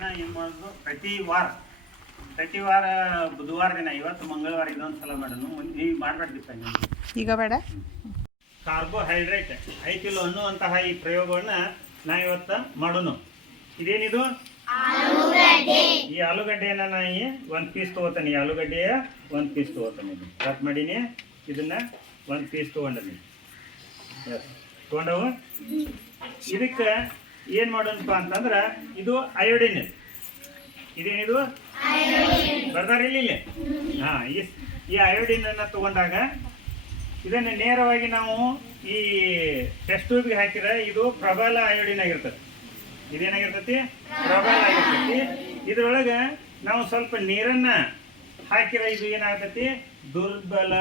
ದಿನ ಏನು ಮಾಡೋದು, ಪ್ರತಿ ವಾರ ಬುಧವಾರ ದಿನ, ಇವತ್ತು ಮಂಗಳವಾರ ಇದೊಂದು ಸಲ ಮಾಡೋಣ. ಈಗ ಮಾಡಬೇಡ್ದಿಪ್ಪ ನೀವು, ಈಗ ಬೇಡ. ಕಾರ್ಬೋಹೈಡ್ರೇಟ್ ಐತಿಲ್ಲ ಅನ್ನುವಂತಹ ಈ ಪ್ರಯೋಗವನ್ನು ನಾ ಇವತ್ತು ಮಾಡೋಣ. ಇದೇನಿದು ಈ ಆಲೂಗಡ್ಡೆಯನ್ನು ನಾ ಒಂದು ಪೀಸ್ ತೊಗೋತಾನೆ. ಈ ಆಲೂಗಡ್ಡೆಯ ಒಂದು ಪೀಸ್ ತೊಗೋತಾನೆ. ಇದು ಕಟ್ ಮಾಡೀನಿ, ಇದನ್ನು ಒಂದು ಪೀಸ್ ತೊಗೊಂಡೀನಿ. ತೊಗೊಂಡವು. ಇದಕ್ಕೆ ಏನು ಮಾಡೋಣಪ್ಪ ಅಂತಂದ್ರೆ, ಇದು ಅಯೋಡಿನ್. ಇದೇನಿದು ಬರ್ದಾರಿಲ್ಲ ಇಲ್ಲಿ. ಹಾಂ, ಈ ಅಯೋಡಿನನ್ನು ತೊಗೊಂಡಾಗ ಇದನ್ನು ನೇರವಾಗಿ ನಾವು ಈ ಟೆಸ್ಟ್ ಟ್ಯೂಬ್ಗೆ ಹಾಕಿದ್ರೆ ಇದು ಪ್ರಬಲ ಅಯೋಡಿನ್ ಆಗಿರ್ತದೆ. ಇದೇನಾಗಿರ್ತೈತಿ? ಪ್ರಬಲ ಆಗಿರ್ತೈತಿ. ಇದರೊಳಗೆ ನಾವು ಸ್ವಲ್ಪ ನೀರನ್ನು ಹಾಕಿದ್ರೆ ಇದು ಏನಾಗ್ತೈತಿ? ದುರ್ಬಲ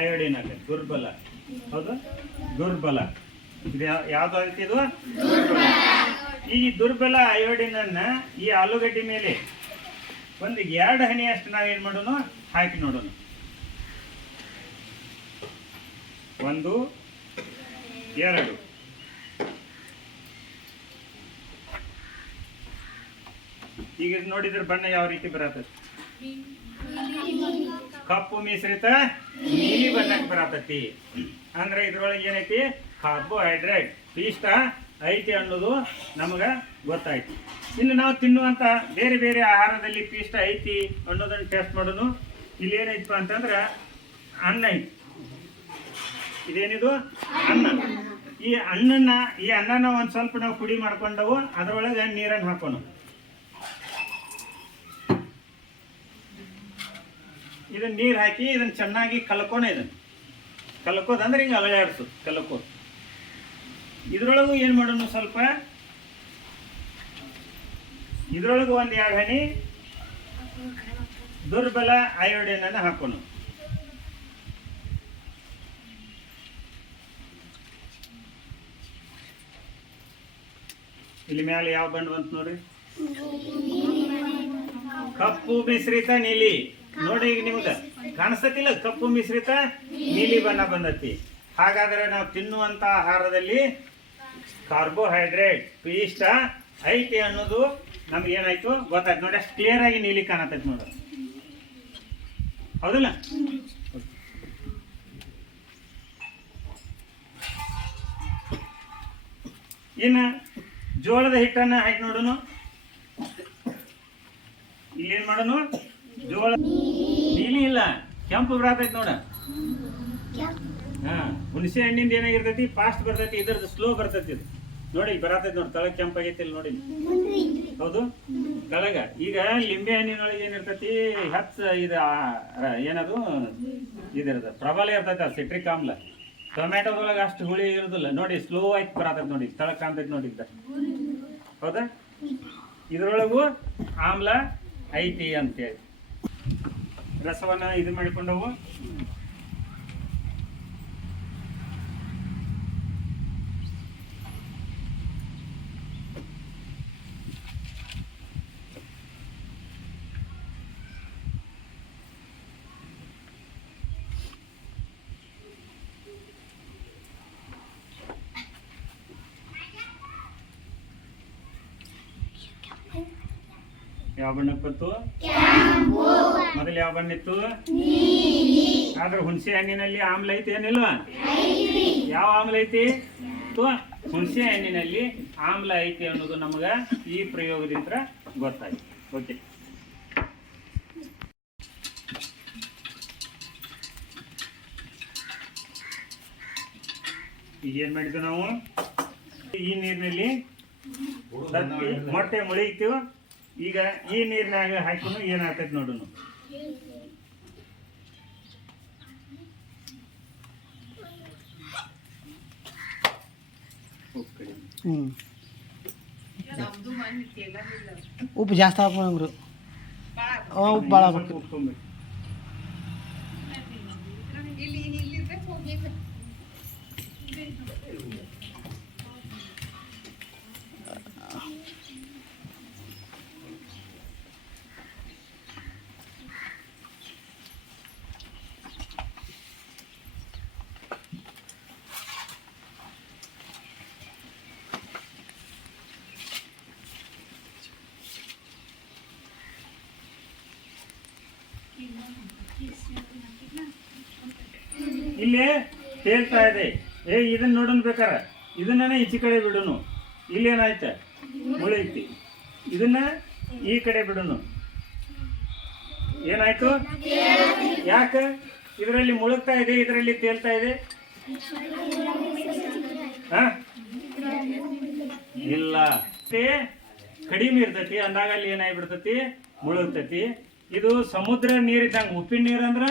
ಅಯೋಡಿನ್ ಆಗ್ತೈತಿ. ದುರ್ಬಲ, ಹೌದು, ದುರ್ಬಲ. ಇದು ಯಾವುದು ಆಗೈತಿ? ಇದು ದುರ್ಬಲ. ಈ ದುರ್ಬಲ ಅಯೋಡಿನನ್ನು ಈ ಆಲೂಗಡ್ಡೆ ಮೇಲೆ ಒಂದು 2 ಹನಿಯಷ್ಟು ನಾವೇನು ಮಾಡೋಣ, ಹಾಕಿ ನೋಡೋಣ. 1 2. ಈಗ ನೋಡಿದ್ರೆ ಬಣ್ಣ ಯಾವ ರೀತಿ ಬರತೈತಿ? ಕಪ್ಪು ಮಿಶ್ರಿತ ನೀಲಿ ಬಣ್ಣಕ್ಕೆ ಬರತೈತಿ. ಅಂದ್ರೆ ಇದ್ರೊಳಗೆ ಏನೈತಿ? ಕಾರ್ಬೋಹೈಡ್ರೇಟ್ ಪಿಷ್ಟ ಐತಿ ಅನ್ನೋದು ನಮಗೆ ಗೊತ್ತಾಯ್ತು. ಇನ್ನು ನಾವು ತಿನ್ನುವಂಥ ಬೇರೆ ಬೇರೆ ಆಹಾರದಲ್ಲಿ ಪಿಷ್ಟ ಐತಿ ಅನ್ನೋದನ್ನು ಟೆಸ್ಟ್ ಮಾಡೋಣ. ಇಲ್ಲಿ ಏನೈತಪ್ಪ ಅಂತಂದ್ರೆ ಅನ್ನ ಐತಿ. ಇದೇನಿದು? ಅನ್ನ. ಈ ಅನ್ನನ ಒಂದು ಸ್ವಲ್ಪ ನಾವು ಪುಡಿ ಮಾಡ್ಕೊಂಡವು, ಅದರೊಳಗೆ ನೀರನ್ನು ಹಾಕೋಣ. ಇದನ್ನ ನೀರು ಹಾಕಿ ಇದನ್ನು ಚೆನ್ನಾಗಿ ಕಲ್ಕೋಣ. ಇದನ್ನು ಕಲ್ಕೋದಂದ್ರೆ ಹಿಂಗೆ ಅಗಲಾಡಿಸು, ಕಲ್ಕೋದು. ಇದ್ರೊಳಗೂ ಏನು ಮಾಡೋಣ, ಸ್ವಲ್ಪ ಇದ್ರೊಳಗೂ 1-2 ಹನಿ ದುರ್ಬಲ ಅಯೋಡಿನ್ ಅನ್ನು ಹಾಕೋಣ. ಇಲ್ಲಿ ಮ್ಯಾಲೆ ಯಾವ ಬಣ್ಣ ಬಂತು ನೋಡ್ರಿ? ಕಪ್ಪು ಮಿಶ್ರಿತ ನೀಲಿ. ನೋಡಿ, ಈಗ ನಿಮ್ಗೆ ಕಾಣಿಸ್ತತಿಲ್ಲ? ಕಪ್ಪು ಮಿಶ್ರಿತ ನೀಲಿ ಬಣ್ಣ ಬಂದತಿ. ಹಾಗಾದ್ರೆ ನಾವು ತಿನ್ನುವಂತ ಆಹಾರದಲ್ಲಿ ಕಾರ್ಬೋಹೈಡ್ರೇಟ್ ಪಿಷ್ಟ ಐತಿ ಅನ್ನೋದು ನಮ್ಗೆ ಏನಾಯ್ತು ಗೊತ್ತಾಯ್ತು. ನೋಡಿ, ಅಷ್ಟು ಕ್ಲಿಯರ್ ಆಗಿ ನೀಲಿ ಕಾಣತೈತಿ ನೋಡ್ರಿ, ಹೌದಲ್ಲ? ಇನ್ನು ಜೋಳದ ಹಿಟ್ಟನ್ನು ಹಾಕಿ ನೋಡೋಣ. ಇಲ್ಲೇನು ಮಾಡೋಣ? ಜೋಳ ನೀಲಿ ಇಲ್ಲ, ಕೆಂಪು ಬರತೈತಿ ನೋಡ. ಹಾಂ, ಹುಣಸೆ ಹಣ್ಣಿಂದ ಏನಾಗಿರ್ತೈತಿ? ಫಾಸ್ಟ್ ಬರ್ತೈತಿ, ಇದ್ರದ್ದು ಸ್ಲೋ ಬರ್ತೈತಿ. ಇದು ನೋಡಿ ಬರತೈತಿ ನೋಡಿ, ತಳಗ ಕೆಂಪಾಗೈತಿ ಇಲ್ಲಿ ನೋಡಿ. ಹೌದು, ತಳಗ. ಈಗ ಲಿಂಬೆ ಹಣ್ಣಿನೊಳಗೆ ಏನಿರ್ತೈತಿ? ಇದು ಏನದು ಇದಿರ್ತದೆ, ಪ್ರಬಲ ಇರ್ತೈತಿ, ಸಿಟ್ರಿಕ್ ಆಮ್ಲ. ಟೊಮ್ಯಾಟೊದೊಳಗೆ ಅಷ್ಟು ಹುಳಿ ಇರೋದಿಲ್ಲ ನೋಡಿ, ಸ್ಲೋ ಆಗಿ ಬರತೈತಿ ನೋಡಿ, ತಳಗ ಕಾಣ್ತೈತಿ ನೋಡಿ. ಹೌದಾ? ಇದ್ರೊಳಗೂ ಆಮ್ಲ ಐತಿ ಅಂತೇಳಿ ರಸವನ್ನ ಇದು ಮಾಡಿಕೊಂಡವು. ಯಾವ ಬಣ್ಣಕ್ಕೆ ಬಂತು? ಮೊದಲು ಯಾವ ಬಣ್ಣ ಇತ್ತು? ಆದ್ರೆ ಹುಣಸೆ ಹಣ್ಣಿನಲ್ಲಿ ಆಮ್ಲ ಐತಿ ಏನಿಲ್ವಾ? ಯಾವ ಆಮ್ಲ ಐತಿ? ಹುಣಸೆ ಹಣ್ಣಿನಲ್ಲಿ ಆಮ್ಲ ಐತಿ ಅನ್ನೋದು ನಮಗ ಈ ಪ್ರಯೋಗದಿಂದ ಗೊತ್ತಾಯ್ತು. ಓಕೆ, ಈಗ ಏನ್ ಮಾಡಿದ್ವಿ ನಾವು? ಈ ನೀರಿನಲ್ಲಿ ಮೊಟ್ಟೆ ಮುಳಿತೀವಿ. ಈಗ ಈ ನೀರಿನಾಗ ಹಾಕಿನು ಏನಾಗ್ತೈತಿ ನೋಡು. ಉಪ್ಪು ಜಾಸ್ತಿ ಹಾಕೋಣ. ಉಪ್ಪು ಭಾಳ ಹಾಕ್ಬೇಕು. ಇಲ್ಲಿ ತೇಲ್ತಾ ಇದೆ. ಇದನ್ನ ನೋಡೋಣ ಬೇಕಾರ, ಇದನ್ನ ಈಚೆ ಕಡೆ ಬಿಡೋನು. ಇಲ್ಲೇನಾಯ್ತ ಮುಳೈತಿ, ಇದನ್ನ ಈ ಕಡೆ ಬಿಡೋನು. ಏನಾಯ್ತು? ಯಾಕೆ ಇದರಲ್ಲಿ ಮುಳುಗ್ತಾ ಇದೆ, ಇದರಲ್ಲಿ ತೇಲ್ತಾ ಇದೆ? ಇಲ್ಲ, ಕಡಿಮೆ ಇರ್ತೈತಿ ಅಂದಾಗ ಅಲ್ಲಿ ಏನಾಗ್ಬಿಡ್ತೈತಿ, ಮುಳುಗ್ತೈತಿ. ಇದು ಸಮುದ್ರ ನೀರಿದ್ದಂಗೆ. ಉಪ್ಪಿನ ನೀರು ಅಂದ್ರ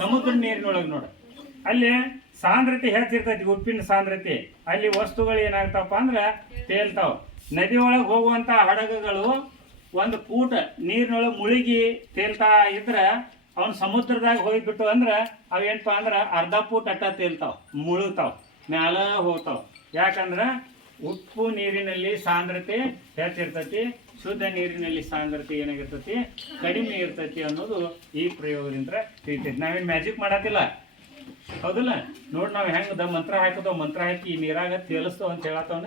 ಸಮುದ್ರ ನೀರಿನೊಳಗೆ ನೋಡ, ಅಲ್ಲಿ ಸಾಂದ್ರತೆ ಹೆಚ್ಚಿರ್ತೈತಿ, ಉಪ್ಪಿನ ಸಾಂದ್ರತೆ. ಅಲ್ಲಿ ವಸ್ತುಗಳು ಏನಾಗ್ತಾವಪ್ಪ ಅಂದ್ರ ತೇಲ್ತಾವ. ನದಿ ಒಳಗೆ ಹೋಗುವಂತ ಹಡಗುಗಳು ಒಂದು ಫೂಟ ನೀರಿನೊಳಗೆ ಮುಳುಗಿ ತೇಲ್ತಾ ಇದ್ರ ಅವನ್ ಸಮುದ್ರದಾಗ ಹೋಗ್ಬಿಟ್ಟು ಅಂದ್ರ ಅವೇನಪ್ಪ ಅಂದ್ರ ಅರ್ಧ ಫೂಟ್ ಅಟ್ಟ ತೇಲ್ತಾವ, ಮುಳುಗ್ತಾವ, ಮ್ಯಾಲ ಹೋಗ್ತಾವ. ಯಾಕಂದ್ರ ಉಪ್ಪು ನೀರಿನಲ್ಲಿ ಸಾಂದ್ರತೆ ಹೆಚ್ಚಿರ್ತೈತಿ, ಶುದ್ಧ ನೀರಿನಲ್ಲಿ ಸಾಂದ್ರತೆ ಏನಾಗಿರ್ತೈತಿ, ಕಡಿಮೆ ಇರ್ತೈತಿ ಅನ್ನೋದು ಈ ಪ್ರಯೋಗದಿಂದ ತಿಳಿತೈತಿ. ನಾವೇನು ಮ್ಯಾಜಿಕ್ ಮಾಡತ್ತಿಲ್ಲ, ಹೌದಲ್ಲ? ನೋಡಿ ನಾವು ಹೆಂಗೆ ಮಂತ್ರ ಹಾಕೋದವ್, ಮಂತ್ರ ಹಾಕಿ ಈ ನೀರಾಗ ತೇಲಿಸ್ತವ ಅಂತ ಹೇಳತ್ತವನ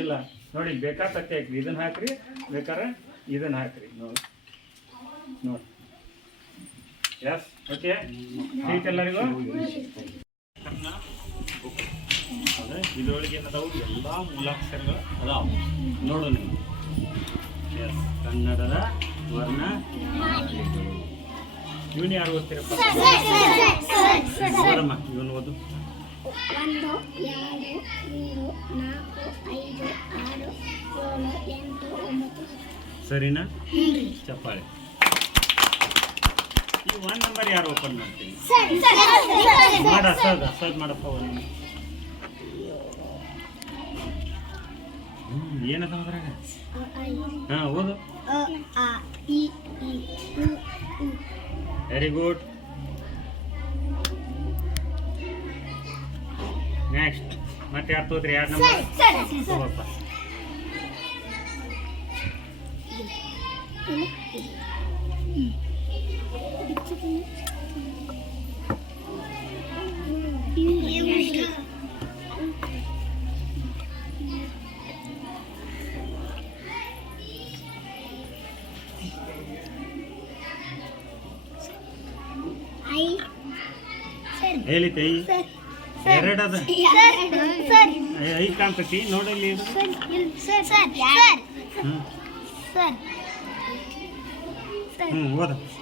ಇಲ್ಲ. ನೋಡಿ ಬೇಕಾದ ಸತ್ಯ ಹಾಕ್ರಿ, ಇದನ್ನ ಹಾಕ್ರಿ, ಬೇಕಾರೆ ಇದನ್ನ ಹಾಕ್ರಿ. ನೋಡಿ ನೋಡಿ, ಎಸ್, ಓಕೆ, ಎಲ್ಲರಿಗೂ. ಇದರೊಳಗೆ ಏನದಾವು ಎಲ್ಲ ಮೂಲಾಕ್ಷರಗಳು ಅದಾವ, ನೋಡು ನೀವು. ಎಸ್, ಕನ್ನಡದ ವರ್ಣ. ಇವನು ಯಾರು ಓದ್ತೀರಪ್ಪ? ಬರಮ್ಮ, ಇವನು ಓದು. 1 2 3 4 5 6 7 8 9. ಸರಿನಾ? ಚಪ್ಪಾಳೆ. ಈ 1 ನಂಬರ್ ಯಾರು ಓಪನ್ ಮಾಡ್ತೀವಿ? ಮಾಡ, ಅಸದ್ ಮಾಡಪ್ಪ. ಏನದ ಅದ್ರಾಗ? ಹಾ, ಓದು. Very good. ನೆಕ್ಸ್ಟ್ ಮತ್ತೆ ಯಾರು ತೋದ್ರಿ? 2 ನಂಬರ್ ತಗೋಪ್ಪ. ಹೇಳಿತೆ ಎರಡದ ಐ ಕಾಣ್ತತಿ ನೋಡಲ್ಲಿ.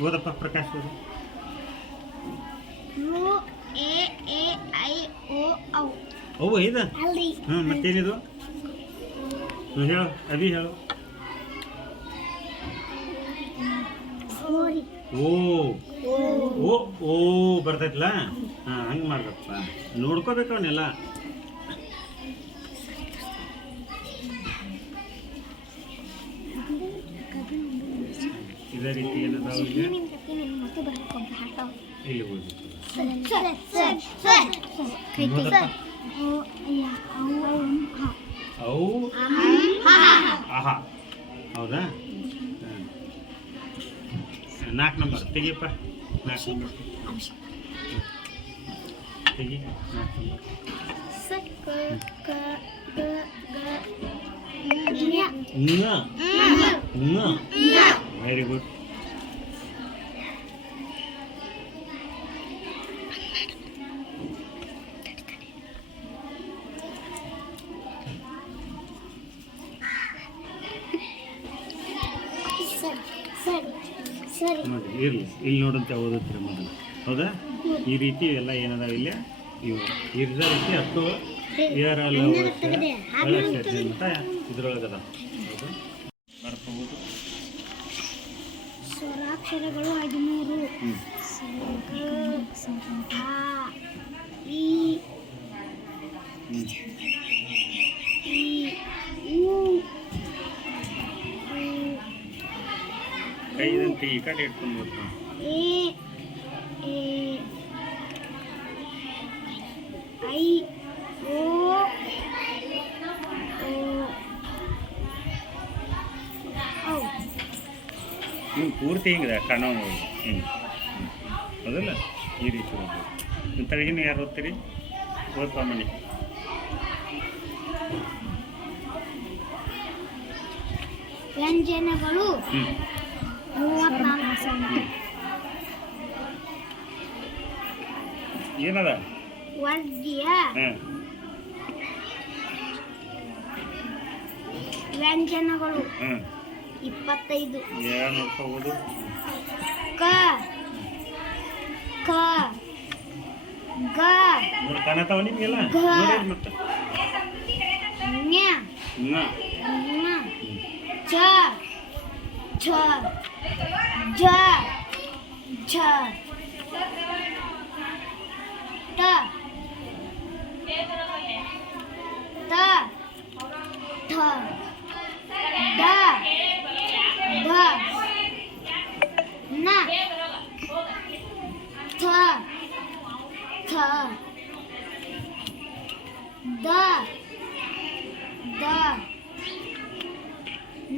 ಓದಪ್ಪ ಪ್ರಕಾಶ್, ಓದು. ಅವು ಐದ. ಮತ್ತೇನಿದು? ಹೇಳು ಅಭಿ, ಹೇಳು. ಓ ಓ ಓ ಬರ್ತೈತ್ಲ. ಹಂಗೆ ಮಾಡ್ಬೇಕಪ್ಪ, ನೋಡ್ಕೋಬೇಕು ಅವನ್ನೆಲ್ಲ. ಇದೇ ರೀತಿ ಏನದಾವ ಇಲ್ಲಿ ಓದಿ. ಅವು ಆಹಾ, ಹೌದಾ? 4 ನಂಬರ್ ತೆಗಿಯಪ್ಪ. 4 ನಂಬರ್ ತೆಗಿ. 4 ನಂಬರ್. Very good. ನೋಡಿ, ಇರಲಿ, ಇಲ್ಲಿ ನೋಡಂತೆ ಓದುತ್ತೀರ ಮೊದಲು, ಹೌದಾ? ಈ ರೀತಿ ಎಲ್ಲ ಏನದಾವ ಇಲ್ಲ, ಇವು ಇರ್ದ ರೀತಿ 10 ಏರಲ್ಲ ಅಂತ ಇದ್ರೊಳಗದ. ಹೌದು, ಬರ್ಕೋಬೋದು. ಸ್ವರಾಕ್ಷರಗಳು 13. ಕೈದಂತ ಈ ಕಡೆ ಇಟ್ಕೊಂಡು ನೀವು ಪೂರ್ತಿ ಹಿಂಗಿದೆ ಕಾಣೋ. ಹೌದಲ್ಲ? ಈ ರೀತಿ ಓದ್ಬೋದು. ತಳಗಿನ ಯಾರು ಓದ್ತೀರಿ? ಓದ್ಪಾ ಮನೆ. ವ್ಯಂಜನಗಳು 34. ಏನದ? ವರ್ಗೀಯ ಹಾಂ ವ್ಯಂಜನಗಳು ಹಾಂ 25. ಏನು ನೋಡ್ಕೋಬೋದು. ಕ ಕ ಗ ನೋಡಿ ಕಾಣತಾವ ನಿಮಗೆಲ್ಲ ಗ. ನೋಡಿ ಮತ್ತೆ ಞ ನ ಞ ಚ ಛ ಜ ಝ ಟ ತ ಠ ಡ ಢ ನ ಥ ಥ ದ ದ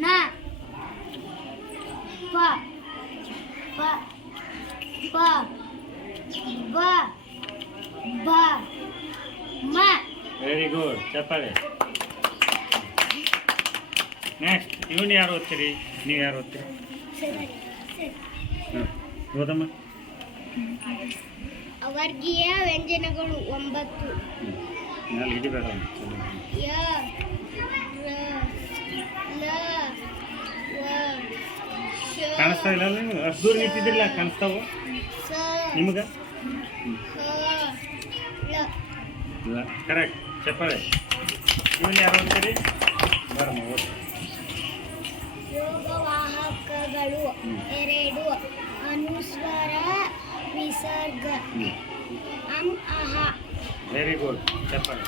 ನ ಪ ಪ ಪ ಬ ಬ ಮ. ವೆರಿ ಗುಡ್, ಚಪ್ಪಾಳೆ. ನೆಕ್ಸ್ಟ್ ಇವನು ಯಾರು ಓದ್ತೀರಿ? ನೀವು ಯಾರು ಓದ್ತೀರಿ? ಹಾಂ ಓದಮ್ಮ. ವರ್ಗೀಯ ವ್ಯಂಜನಗಳು 9. ನಾನು ಹಿಡಿಬೇಡ ಯ ರ ಲ ವ ಶ ಕಾಣಿಸ್ತಾ ಇಲ್ಲ ನೀವು ಅಷ್ಟು ದೂರ ನಿಂತಿದ್ದಿಲ್ಲ, ಕಾಣಿಸ್ತಾವ ಸ ನಿಮ್ಗೆ? ಹ ಲ. ಇಲ್ಲ, ಕರೆಕ್ಟ್, ಚಪ್ಪಾಳೆ. ಇವನು ಯಾರು ಓದ್ತೀರಿ? ಬರಮ್ಮ ಓದಿ. ಯೋಗವಾಹಕಗಳು 2. ಅನುಸ್ವರ ವಿಸರ್ಗ ಅಹ. ವೆರಿ ಗುಡ್, ಚಪ್ಪಾಳೆ.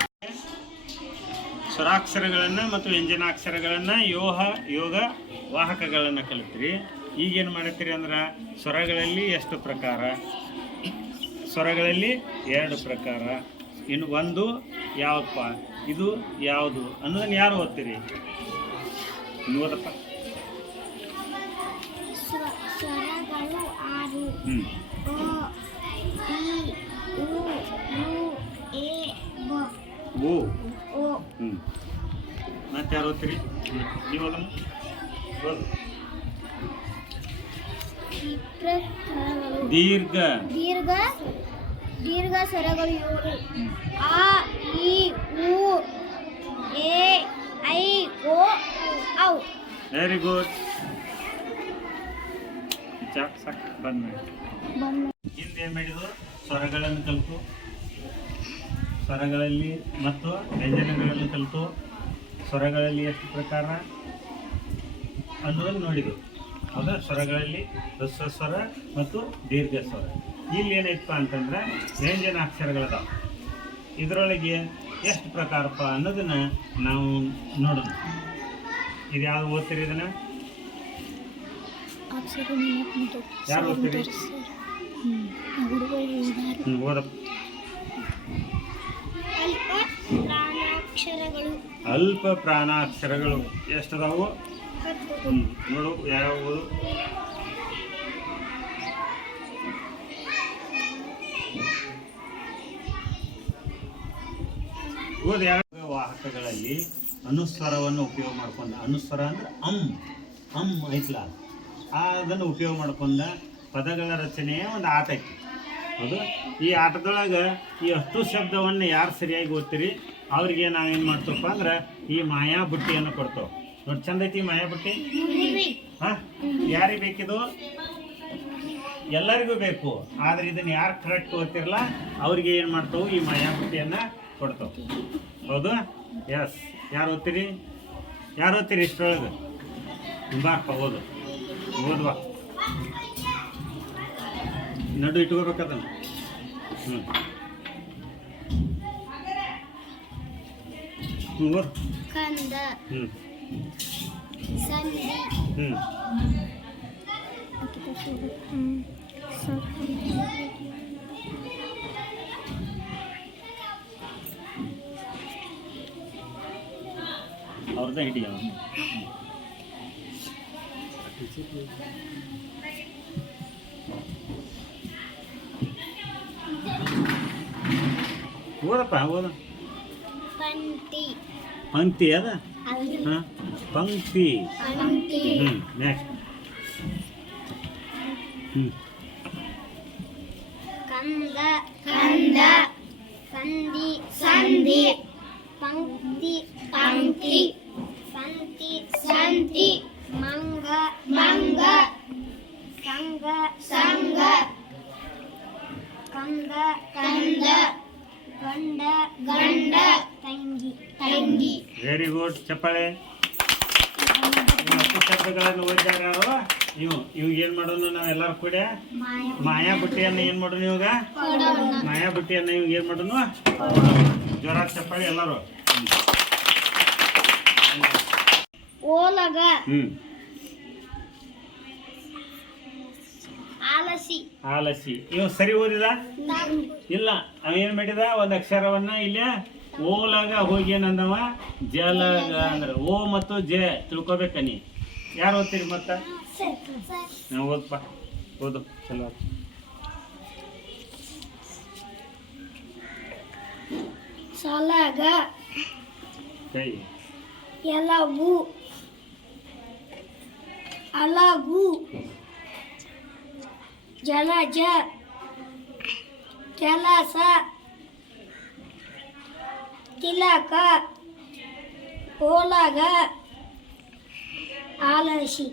ಸ್ವರಾಕ್ಷರಗಳನ್ನು ಮತ್ತು ವ್ಯಂಜನಾಕ್ಷರಗಳನ್ನು ಯೋಗ ವಾಹಕಗಳನ್ನು ಕಲಿತ್ರಿ. ಈಗೇನು ಮಾಡ್ತೀರಿ ಅಂದ್ರೆ ಸ್ವರಗಳಲ್ಲಿ ಎಷ್ಟು ಪ್ರಕಾರ? ಸ್ವರಗಳಲ್ಲಿ 2 ಪ್ರಕಾರ. ಇನ್ನು ಒಂದು ಯಾವಪ್ಪ, ಇದು ಯಾವುದು ಅನ್ನೋದನ್ನು ಯಾರು ಓದ್ತೀರಿ? ಓದಪ್ಪ. ಸ್ವರಗಳು 6. ಹ್ಞೂ ಅ ಇ ಉ ಋ ಎ ಬ ಓ ಓ. ಹ್ಞೂ ಮತ್ತೆ ಯಾರು ಓದ್ತೀರಿ? ನೀವು ಓದಮ್ಮ, ಓದು. ಸ್ವರಗಳು ದೀರ್ಘ ದೀರ್ಘ ಸ್ವರಗಳು 7. ಆ ಇ ಉ ಎ ಐ ಓ ಔ. ವೆರಿ ಗುಡ್, ಸಾಕು ಬಂದ ಹಿಂದೆ ಏನು ಮಾಡಿದ್ರು? ಸ್ವರಗಳನ್ನು ಕಲಿತು, ಸ್ವರಗಳಲ್ಲಿ ಮತ್ತು ವ್ಯಂಜನಗಳನ್ನು ಕಲಿತು, ಸ್ವರಗಳಲ್ಲಿ ಎಷ್ಟು ಪ್ರಕಾರ ಅನ್ನೋದನ್ನು ನೋಡಿದ್ರು. ಹೌದಾ? ಸ್ವರಗಳಲ್ಲಿ ಹ್ರಸ್ವ ಸ್ವರ ಮತ್ತು ದೀರ್ಘ ಸ್ವರ. ಇಲ್ಲಿ ಏನೈತಪ್ಪ ಅಂತಂದ್ರೆ ವ್ಯಂಜನಾಕ್ಷರಗಳದಾವ. ಇದರೊಳಗೆ ಎಷ್ಟು ಪ್ರಕಾರಪ್ಪ ಅನ್ನೋದನ್ನು ನಾವು ನೋಡೋಣ. ಇದು ಯಾವುದು ಓದ್ತೀರಿ? ಇದನ್ನು ಯಾರು ಓದ್ತೀರಿ? ಓದಪ್ಪ. ಅಲ್ಪ ಪ್ರಾಣಾಕ್ಷರಗಳು ಅಲ್ಪ ಪ್ರಾಣಾಕ್ಷರಗಳು ಎಷ್ಟದಾವು? 10. ನೋಡು ಯಾವ್ಯಾವು? ಓದು. ಯಾವ ವಾಹಕಗಳಲ್ಲಿ ಅನುಸ್ವರವನ್ನು ಉಪಯೋಗ ಮಾಡ್ಕೊಂಡ, ಅನುಸ್ವರ ಅಂದ್ರೆ ಅಮ್ ಐತ್ಲ, ಅದನ್ನು ಉಪಯೋಗ ಮಾಡ್ಕೊಂಡ ಪದಗಳ ರಚನೆಯ ಒಂದು ಆಟ ಐತಿ. ಹೌದು. ಈ ಆಟದೊಳಗೆ ಈ ಅಷ್ಟು ಶಬ್ದವನ್ನು ಯಾರು ಸರಿಯಾಗಿ ಓದ್ತೀರಿ ಅವ್ರಿಗೆ ನಾವೇನು ಮಾಡ್ತಪ್ಪ ಅಂದ್ರೆ ಈ ಮಾಯಾ ಬುಟ್ಟಿಯನ್ನು ಕೊಡ್ತೇವೆ. ನೋಡಿ, ಚಂದ ಐತಿ ಮಾಯಾ ಬುಟ್ಟಿ. ಹಾಂ, ಯಾರಿಗೆ ಬೇಕಿದು? ಎಲ್ಲರಿಗೂ ಬೇಕು. ಆದರೆ ಇದನ್ನು ಯಾರು ಕರೆಕ್ಟ್ ಓದ್ತಿರಲ್ಲ ಅವ್ರಿಗೆ ಏನು ಮಾಡ್ತಾವೆ? ಈ ಮಾಯಾ ಬುಟ್ಟಿಯನ್ನು ಕೊಡ್ತಾವೆ. ಹೌದು. ಎಸ್, ಯಾರು ಓದ್ತೀರಿ? ಯಾರು ಓದ್ತೀರಿ ಇಷ್ಟರೊಳಗೆ? ಬಾ ಓದು, ಓದ್ವಾ. ನಡು ಇಟ್ಕೋಬೇಕದನ್ನು. ಓದ್. ಕಂದ ಸಂಧಿ ಅವ್ರದ್ದೇ ಹಿಡಿಯ. ಓದಪ್ಪ, ಓದ. ಪಂಕ್ತಿ ಪಂಕ್ತಿ ಅದ. ಹಾಂ, ಪಂಕ್ತಿ. ನೆಕ್ಸ್ಟ್. ಕಂದ ಕಂದ ಸಂಧಿ ಸಂಧಿ ಪಂಕ್ತಿ ಪಂಕ್ತಿ ಸಂತಿ ಸಂತಿ ಮಂಗ ಮಂಗ ಸಂಗ ಸಂಗ ಕಂದ ಕಂದ ಗಂಡ ಗಂಡ ತಂಗಿ ತಂಗಿ. ವೆರಿ ಗುಡ್, ಚಪ್ಪಾಳೆ. ಹತ್ತು ಶಬ್ದಗಳನ್ನು ಓದಿದಾಗ ಇವಾಗ ಏನು ಮಾಡೋಣ ನಾವು ಎಲ್ಲರೂ ಕೂಡ ಮಾಯಾ ಬುಟ್ಟಿಯನ್ನು ಏನು ಮಾಡೋಣ ಇವಾಗ ಮಾಯಾ ಬುಟ್ಟಿಯನ್ನು ಇವಾಗ ಏನು ಮಾಡೋಣ ಜ್ವರ ಚಪ್ಪಾಳೆ ಎಲ್ಲರೂ. ಓಲಗ ಆಲಸಿ ಆಲಸಿ. ಇವ್ ಸರಿ ಓದಿದ ಇಲ್ಲ, ಅವ ಏನ್ ಮಾಡಿದ ಒಂದು ಅಕ್ಷರವನ್ನ ಇಲ್ಲಿ ಓಲಾಗ ಹೋಗಿ ಏನಂದವ ಜಲಗ ಅಂದ್ರೆ ಓ ಮತ್ತು ಜೆ ತಿಳ್ಕೊಬೇಕ. ನೀ ಯಾರು ಓದ್ತೀರಿ ಮತ್ತ ನಾವು ಓದಪ್ಪ ಓದು ಚಲೋ. ಸಲಗ ಕೈ ಎಲಗು ಅಲಗು ಜಲಜ ಕೆಲಸ ತಿಲಕ ಓಲಗ ಆಲಸಿ.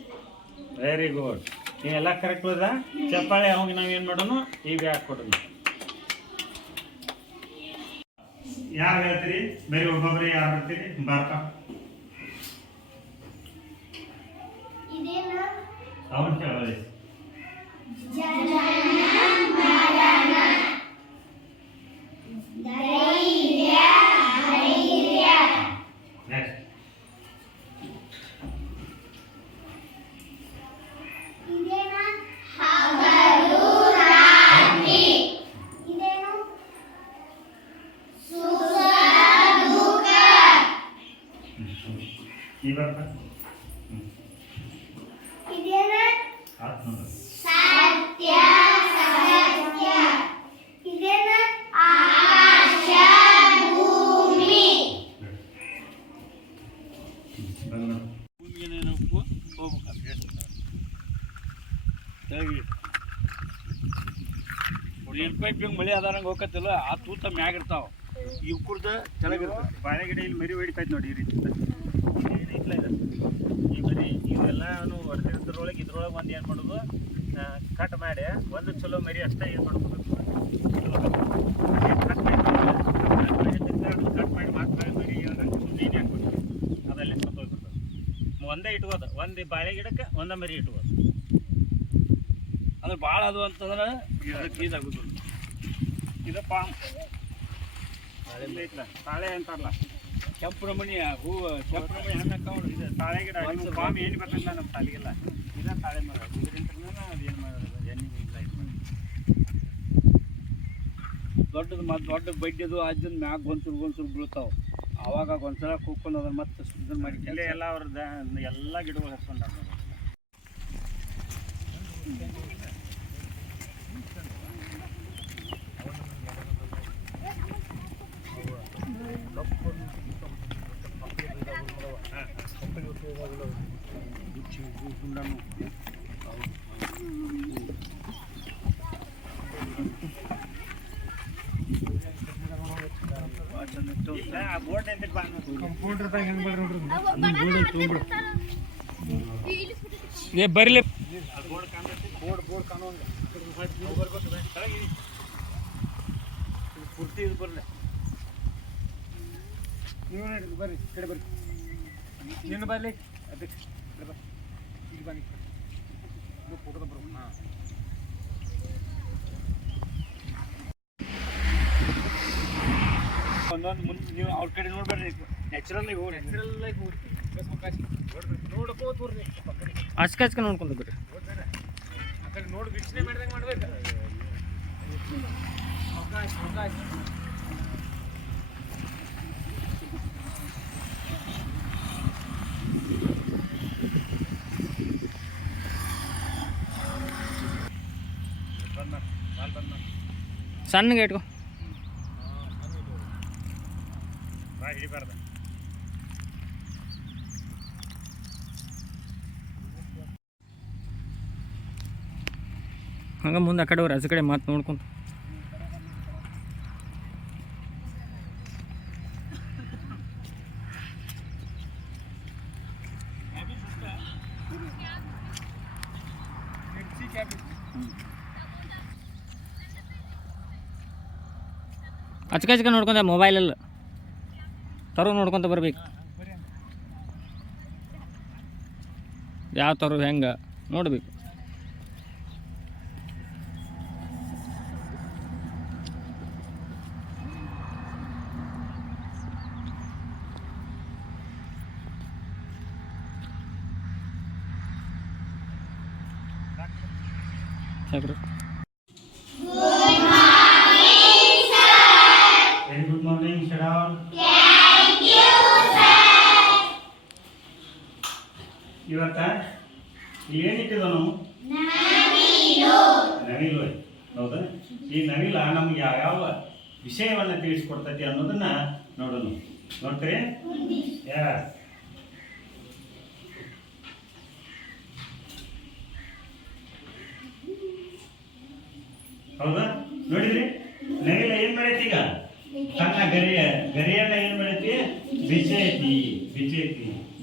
ವೆರಿ ಗುಡ್, ನೀವೆಲ್ಲ ಕರೆಕ್ಟ್ ಹೋದ. ಚಪ್ಪಾಳೆ ಅವಾಗ ನಾವೇನು ಮಾಡೋಣ ಈಗ ಹಾಕೊಡೋಣ. ಯಾರು ಹೇಳ್ತೀರಿ? ಬರೀ ಒಬ್ಬೊಬ್ಬರೇ ಯಾರು ಹೇಳ್ತೀರಿ? ಬಾಪ ಅವನು ಕೇಳೋದು. ಮಳೆ ಆದಾರಂಗೆ ಹೋಗತ್ತಿಲ್ಲ, ಆ ತೂತ ಮ್ಯಾಗ ಇರ್ತಾವ, ಇವ್ ಕುರ್ದ ಕೆಳಗಿರ್ತಾವ. ಬಾಳೆ ಗಿಡ ಇಲ್ಲಿ ಮರಿ ಹೊಡಿತೈತೆ ನೋಡಿ. ಈ ರೀತಿ ಏನೈತಿಲ್ಲ ಇದು ಈ ಮರಿ ಇವೆಲ್ಲಾನು ಹೊಡೆದಿರೋದ್ರೊಳಗೆ ಇದ್ರೊಳಗೆ ಒಂದು ಏನು ಮಾಡೋದು ಕಟ್ ಮಾಡಿ ಒಂದು ಚಲೋ ಮರಿ ಅಷ್ಟೇ ಏನು ಮಾಡ್ಕೋಬೇಕು ಕಟ್ ಮಾಡಿ ಮಾತ್ರ ಮರಿ ಸುಮ್ಮನೆ ಹಾಕ್ಬೇಕು. ಅದಲ್ಲೇ ಸತ್ತೋಗ್ಬಿಡ್ತದೆ. ಒಂದೇ ಇಟ್ಕೋದು, ಒಂದು ಬಾಳೆ ಗಿಡಕ್ಕೆ ಒಂದ ಮರಿ ಇಟ್ಕೋದು. ಅಂದ್ರೆ ಭಾಳ ಅದು ಅಂತಂದ್ರೆ ಇದಾಗೋದು. ಇದು ಪಾಮ್ ಐತ್ಲ ತಾಳೆ ಅಂತಾರಲ್ಲ, ಕೆಂಪು ನಮೂನಿ ಹೂವು, ಕೆಂಪು ನಮೂನಿ ಹಣ್ಣು ಹಾಕೋದು. ಇದು ತಾಳೆ ಗಿಡ. ಪಾಮ್ ಏನು ಬೇಕಂತ ನಮ್ಮ ತಾಲಿಗೆಲ್ಲ ಇದು ತಾಳೆ ಮರ. ಇದರಿಂದ ಅದೇನು ಮಾಡೋದು ಎಣ್ಣೆ ಇಲ್ಲ. ದೊಡ್ಡದು ಮತ್ತು ದೊಡ್ಡ ಬಡ್ಡಿದು ಅಜ್ಜನ ಮ್ಯಾಗ ಗೊಂಚೂರು ಬೀಳ್ತಾವೆ. ಆವಾಗ ಒಂದ್ಸಲ ಕೂತ್ಕೊಂಡು ಅದನ್ನ ಮತ್ತೆ ಇದನ್ನ ಮಾಡಿ ಇಲ್ಲೇ ಎಲ್ಲ ಅವ್ರದ್ದು ಎಲ್ಲ ಗಿಡಗಳು ಹಚ್ಕೊಂಡಾರ. ಬರಲಿ ಪೂರ್ತಿ ಇದು ಬರಲಿ. ನೀವು ಬರ್ರಿ ಕಡೆ ಬರ್ರಿ, ನೀನು ಬರ್ಲಿ ಅದಕ್ಕೆ ಇಲ್ಲಿ ಬನ್ನಿ ಫೋಟೋದ ಬರ್ಬೇಕು. ಹಾಂ ಒಂದೊಂದು ಮುಂದೆ ನೀವು ಅವ್ರ ಕಡೆ ನೋಡ್ಬೇಡ್ರಿ, ನ್ಯಾಚುರಲ್ ಆಗಿ ಹೋಗ್ರಿ. ನೋಡ್ಕೋತ ಬರ್ರಿ, ಅಚ್ಕ ನೋಡ್ಕೊಂಡು ಬಿಡ್ರಿ. ಆ ಕಡೆ ನೋಡಿ ವೀಕ್ಷಣೆ ಮಾಡಿದಂಗೆ ಮಾಡ್ಬೇಕು. ಸಣ್ಣಗೆ ಇಟ್ಕೊ. ಬಾ ಹಿಡಿಬಾರ್ದ. ಹಂಗೆ ಮುಂದೆ ಆ ಕಡೆ ಅವ್ರು ಆಚೆ ಕಡೆ ಮಾತು ನೋಡ್ಕೊಂತ ಅಚ್ಕ ನೋಡ್ಕೊಂತ ಮೊಬೈಲಲ್ಲಿ ತರು ನೋಡ್ಕೊಂತ ಬರ್ಬೇಕು. ಯಾವ ತರು ಹೆಂಗೆ ನೋಡ್ಬೇಕು. ಸಾಕ್ರಿ. ವೆರಿ ಗುಡ್ ಮಾರ್ನಿಂಗ್ ಶಡಾನ್. ಇವತ್ತ ಏನಿಟ್ಟಿದ ನಾವು ನವಿಲು. ಹೌದಾ? ಈ ನವಿಲ ನಮ್ಗೆ ಯಾವ ವಿಷಯವನ್ನ ತಿಳಿಸ್ಕೊಡ್ತೈತಿ ಅನ್ನೋದನ್ನ ನೋಡೋಣ. ನೋಡ್ತೀರಿ? ಹೌದಾ? ನೋಡಿದ್ರಿ? ನವಿಲ ಏನ್ ಮಾಡೈತಿ ಈಗ? ತನ್ನ ಗರಿಯನ್ನ ಏನ್ ಮಾಡೈತಿ? ಬಿಚ್ಚೈತಿ.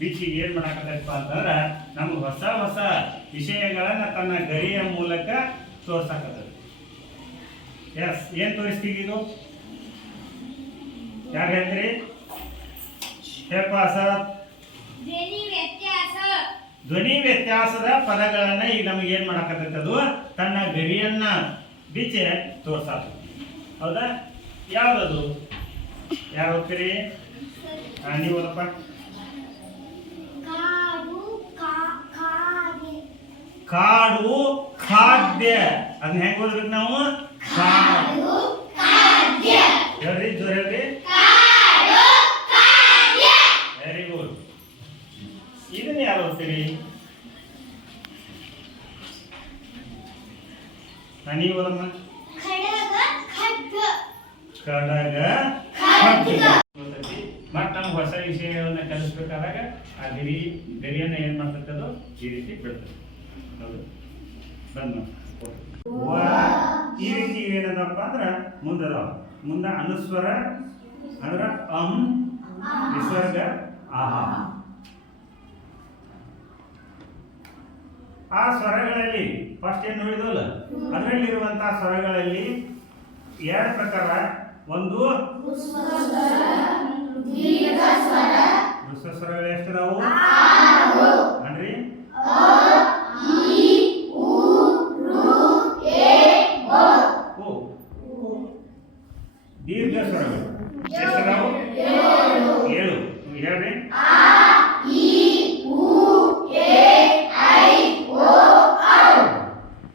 ಬಿಚ್ಚಿಗೆ ಏನ್ ಮಾಡಾಕತ್ತಪ್ಪ ಅಂತಂದ್ರ ನಮ್ಗೆ ಹೊಸ ಹೊಸ ವಿಷಯಗಳನ್ನ ತನ್ನ ಗರಿಯ ಮೂಲಕ ತೋರ್ಸಾಕತ್ತದ. ಎಸ್, ಏನ್ ತೋರಿಸ್ತೀವಿ ಇದು? ಯಾರು ಹೇಳ್ತೀರಿ? ಹೇಳಪ್ಪ ಸರ್. ಧ್ವನಿ ವ್ಯತ್ಯಾಸದ ಪದಗಳನ್ನ ಈಗ ನಮಗೆ ಏನ್ ಮಾಡಾಕತ್ತದು? ತನ್ನ ಗರಿಯನ್ನ ಬಿಚ್ಚೆ ತೋರ್ಸಾಕ. ಹೌದಾ? ಯಾವ್ದದು? ಯಾರು ಹೋಗ್ತೀರಿ? ನೀವು ಓದಪ್ಪ. ಕಾಡು ಖಾದ್ಯ. ಅದನ್ನ ಹೆಂಗ್ ಓದ್ಬೇಕು ನಾವು? ಕಾಡು ಹೇಳ್ರಿ, ಜೋರ್ ಹೇಳ್ರಿ. Very good. ಇದನ್ನ ಯಾರು ಓದ್ತೀರಿ? ನೀವು ಓದಮ್ಮ. ಕಡಗ ಮತ್ತೆ ನಮ್ಗೆ ಹೊಸ ವಿಷಯಗಳನ್ನ ಕಲಿಸ್ಬೇಕಾದಾಗ ಆ ಗರಿಯನ್ನ ಏನ್ ಮಾಡ್ತಕ್ಕದು ಈ ರೀತಿ ಬಿಡ್ತದೆ. ಹೌದು, ಬಂದ್ ಈ ರೀತಿ ಏನದಪ್ಪ ಅಂದ್ರ ಮುಂದ ಅನುಸ್ವರ ಅಂದ್ರ ವಿಸರ್ಗ ಆಹಾ. ಆ ಸ್ವರಗಳಲ್ಲಿ ಫಸ್ಟ್ ಏನ್ ನೋಡಿದವಲ್ಲ, ಅದರಲ್ಲಿರುವಂತಹ ಸ್ವರಗಳಲ್ಲಿ ಎರಡು ಪ್ರಕಾರ. ಒಂದು ಮಿಶ್ರ ಸ್ವರಗಳು ಎಷ್ಟಿದಾವು ಅನ್ರಿ? ದೀರ್ಘ ಸ್ವರಗಳು ಎಷ್ಟಿದಾವು? 7. ಹೇಳ್ರಿ.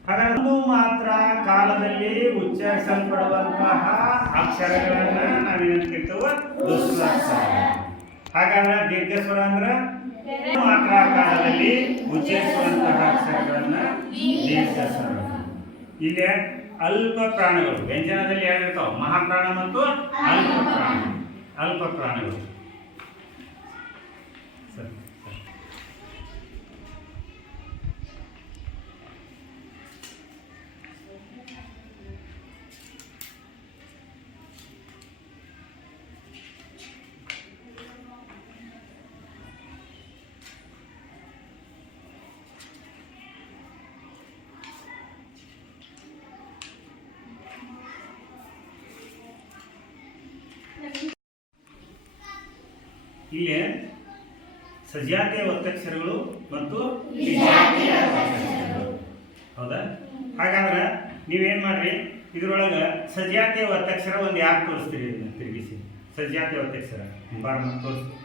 ಹಾಗಾದ್ರೆ ಮಾತ್ರ ಕಾಲದಲ್ಲಿ ಉಚ್ಚರಿಸಲ್ಪಡುವಂತಹ ಅಕ್ಷರಗಳನ್ನ ನಾವೇನಂತ ಕರಿತೇವೆ? ದುಸ್ವರಾಕ್ಷರ. ಹಾಗಾದ್ರೆ ದೀರ್ಘ ಸ್ವರ ಅಂದ್ರೆ ಮಾತ್ರ ಕಾಲದಲ್ಲಿ ಉಚ್ಚರಿಸುವಂತಹ ಅಕ್ಷರಗಳನ್ನ ದೀರ್ಘ ಸ್ವರ. ಇಲ್ಲಿ ಅಲ್ಪ ಪ್ರಾಣಗಳು ವ್ಯಂಜನದಲ್ಲಿ ಹೇಳಿರ್ತಾವ, ಮಹಾಪ್ರಾಣ ಮತ್ತು ಅಲ್ಪ ಪ್ರಾಣಗಳು. ಸರಿ. ಇಲ್ಲಿ ಸಜಾತಿಯ ಒತ್ತಕ್ಷರಗಳು ಮತ್ತು ವಿಜಾತಿಯ ಒತ್ತಕ್ಷರಗಳು. ಹೌದಾ? ಹಾಗಾದ್ರೆ ನೀವೇನ್ ಮಾಡ್ರಿ, ಇದ್ರೊಳಗ ಸಜಾತಿಯ ಒತ್ತಕ್ಷರ ಒಂದು ಯಾಕೆ ತೋರಿಸ್ತೀರಿ? ಇದನ್ನ ತಿರುಗಿಸಿ. ಸಜಾತಿಯ ಒತ್ತಕ್ಷರ ತೋರಿಸ್ತೀವಿ.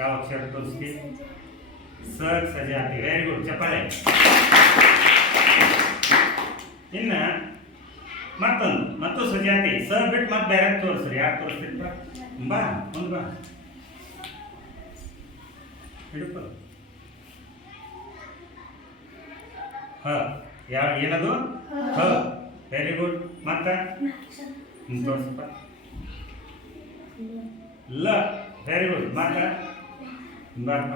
ಯಾವ ಅಕ್ಷರ ತೋರಿಸ್ತೀವಿ? ಸಜಾತಿ. ವೆರಿ ಗುಡ್, ಚಪ್ಪಾಳೆ. ಇನ್ನ ಮತ್ತು ಸಜಾತಿ ಬಿಟ್ಟು ಮತ್ತೆ ಬೇರೆ ತೋರಿಸ್ರಿ. ಯಾಕೆ ತೋರಿಸ್ತಿರ್ಪ? ಬಾ ಒಂದು ಬಾ ಹಿಡಪ್ಪ. ಏನದು? Very good. ಮತ್ತ ತೋರಿಸಪ್ಪ. Very good. ಮತ್ತ ಬಾರಪ್ಪ.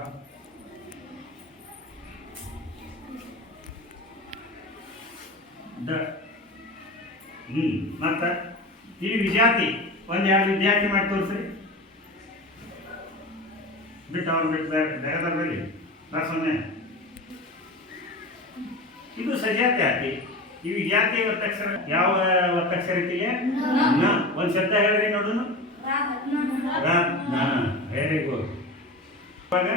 ಮತ್ತ ಇಲ್ಲಿ ವಿಜಾತಿ ಒಂದೆರಡು ವಿದ್ಯಾರ್ಥಿ ಮಾಡಿ ತೋರಿಸ್ರಿ. ಬಿಟ್ಟು ಅವ್ರು ಬಿಟ್ಟು ಬೇರೆ ಬರಲಿ. ಸೊನ್ನೆ ಇದು ಸಜಾತಿ ಆತಿ. ಇವು ಜಾತಿ ಒತ್ತಕ್ಷರ ಯಾವ ಒತ್ತಕ್ಷರ ಐತಿಗೆ ನ. ಒಂದು ಶಬ್ದ ಹೇಳ್ರಿ ನೋಡೋಣ. Very good. ಇವಾಗ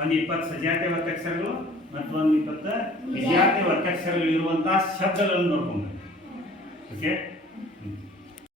ಒಂದು 20 ಸಜಾತಿ ಒತ್ತಕ್ಷರಗಳು ಮತ್ತು ಒಂದು 20 ವಿಜಾತಿ ಒತ್ತಕ್ಷರಗಳು ಇರುವಂತಹ ಶಬ್ದಗಳನ್ನು ನೋಡ್ಕೊಂಡು ಓಕೆ.